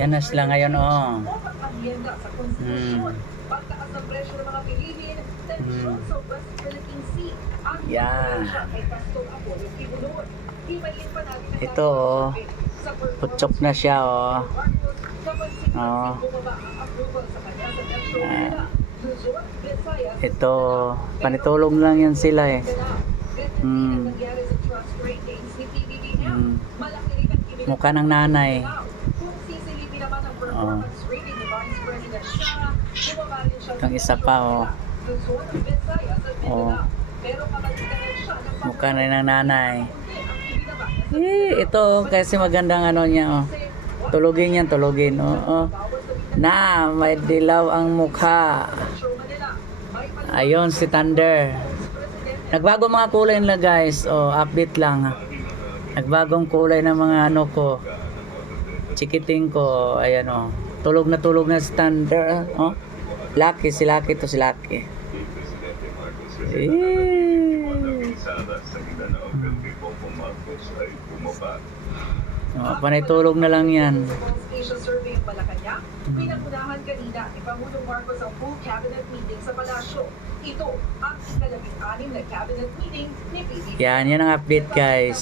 Yan na sila ngayon, oh. Pagtaas ng presyo ng mga bilihin, tensyon sa West Philippine Sea, ang Yan. ay Pastor Apollo Kibuloy. Himayin pa natin ang Ito, oh. Putsok na siya, oh. Oh. Ito, panitulog lang yan sila, eh. Mukha ng nanay. Oh. Itong isa pa, oh. Oh. Mukha na ng nanay. Ito, kasi magandang ano niya, oh. Tulugin yan, tulugin, oh. Oh. Na, may dilaw ang mukha. Ayun, si Thunder. Nagbago mga kulay nila, guys. Oh, update lang. Nagbagong kulay ng mga ano ko. Chikiting ko. Ayan, oh. Tulog na si Thunder. Oh. Lucky, si Lucky to, si Lucky. Oh, panay tulog na lang yan. Pinangunahan kanina ni Pangulong Marcos ang full cabinet meeting sa palasyo. Ito ang ikalabing-anim na cabinet meeting ni PBBM. Yan ang update, guys.